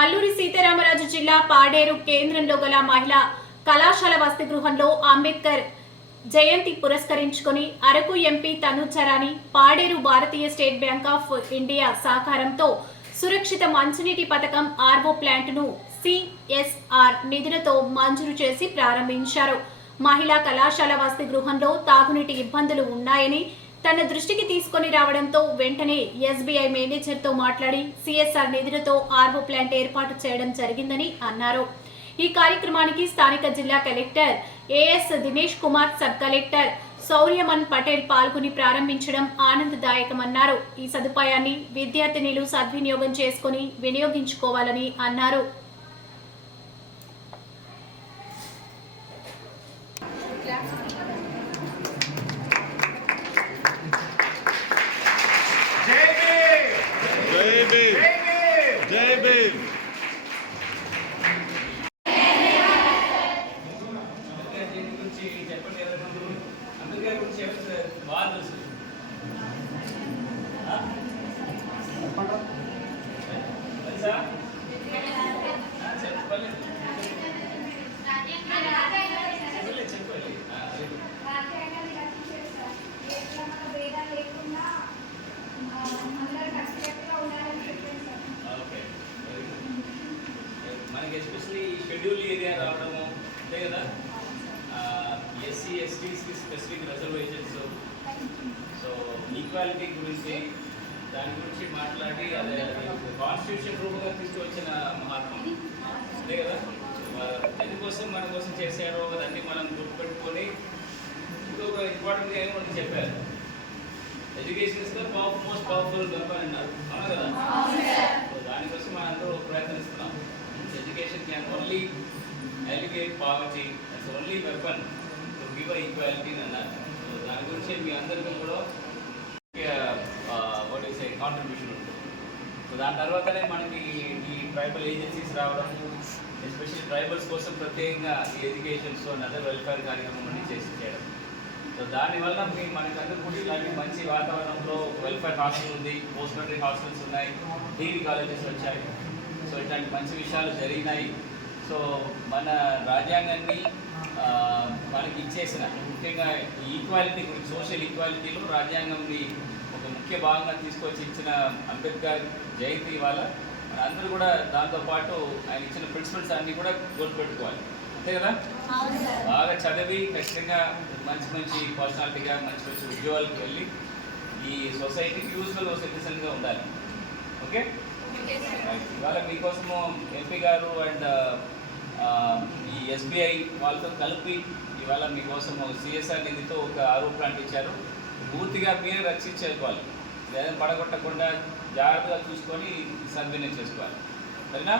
అల్లూరి సీతారామరాజు జిల్లా పాడేరు కేంద్రంలో గల మహిళా కళాశాల వసతి గృహంలో అంబేద్కర్ జయంతి పురస్కరించుకొని అరకు ఎంపీ తనుచరాని పాడేరు భారతీయ స్టేట్ బ్యాంక్ ఆఫ్ ఇండియా సహకారంతో సురక్షిత మంచినీటి పథకం ఆర్వో ప్లాంట్ను సిఎస్ఆర్ నిధులతో మంజూరు చేసి ప్రారంభించారు. మహిళా కళాశాల వసతి గృహంలో తాగునీటి ఇబ్బందులు ఉన్నాయని తన దృష్టికి తీసుకొని రావడంతో వెంటనే ఎస్బీఐ మేనేజర్తో మాట్లాడి సిఎస్ఆర్ నిధులతో ఆర్వో ప్లాంట్ ఏర్పాటు చేయడం జరిగిందని అన్నారు. ఈ కార్యక్రమానికి స్థానిక జిల్లా collector A S Dinesh Kumar, sub collector Sauryaman Patel పాల్గొని ప్రారంభించడం ఆనందదాయకమన్నారు. ఈ సదుపాయాన్ని విద్యార్థినులు సద్వినియోగం చేసుకుని వినియోగించుకోవాలని అన్నారు. ఎస్పెషల్లీ షెడ్యూల్ ఏరియా రావడము అంతే కదా, ఎస్సీ ఎస్టీస్కి స్పెసిఫిక్ రిజర్వేషన్స్, సో ఈక్వాలిటీ గురించి దాని గురించి మాట్లాడి అదే కాన్స్టిట్యూషన్ రూపంగా తీసుకువచ్చిన మహాత్మ అంతే కదా. ఎందుకోసం మన కోసం చేశారో అదన్నీ మనం గుర్తుపెట్టుకొని ఇంకొక ఇంపార్టెంట్గా ఏమో మనకి చెప్పారు, education is the most powerful weapon అన్నారు, అవునా కదా. దానికోసం మనం అందరూ ప్రయత్నిస్తున్నాం. Education can only alleviate poverty. That's the only weapon to give equality in another. So దాని గురించి మీ అందరికీ కూడా వాట్ ఈస్ ఏ కాంట్రిబ్యూషన్ ఉంటుంది. సో దాని తర్వాతనే మనకి ఈ ట్రైబల్ ఏజెన్సీస్ రావడం, ఎస్పెషల్లీ ట్రైబల్స్ కోసం ప్రత్యేకంగా ఈ ఎడ్యుకేషన్స్ అండ్ అదర్ వెల్ఫేర్ కార్యక్రమం అన్ని చేయడం. సో దానివల్ల మనకి అందరూ కూడా ఇలాంటి మంచి వాతావరణంలో వెల్ఫేర్ హాస్టల్ ఉంది, పోస్ట్ మెట్రిక్ హాస్టల్స్ ఉన్నాయి, డిగ్రీ కాలేజెస్ వచ్చాయి. సో ఇట్లాంటి మంచి విషయాలు జరిగినాయి. సో మన రాజ్యాంగాన్ని మనకి ఇచ్చేసిన ముఖ్యంగా ఈక్వాలిటీ గురించి, సోషల్ ఈక్వాలిటీలో రాజ్యాంగంని ఒక ముఖ్య భాగంగా తీసుకొచ్చి ఇచ్చిన అంబేద్కర్ జయంతి వల్ల మన అందరూ కూడా దాంతోపాటు ఆయన ఇచ్చిన ప్రిన్సిపల్స్ అన్నీ కూడా గుర్తుపెట్టుకోవాలి అంతే కదా. బాగా చదివి ఖచ్చితంగా మంచి మంచి పర్సనాలిటీగా మంచి మంచి ఉద్యోగాలకు వెళ్ళి ఈ సొసైటీకి యూజ్ఫుల్ సిటిజన్గా ఉండాలి. ఓకే, ఇవాళ మీకోసము ఎంపీ గారు అండ్ ఈ ఎస్బీఐ వాళ్ళతో కలిపి ఇవాళ మీకోసము సిఎస్ఆర్ నిధితో ఒక ఆర్వో ప్లాంట్ ఇచ్చారు. పూర్తిగా మీరే రక్షించుకోవాలి, ఏదైనా పడగొట్టకుండా జాగ్రత్తగా చూసుకొని సద్వినియోగం చేసుకోవాలి. సరేనా?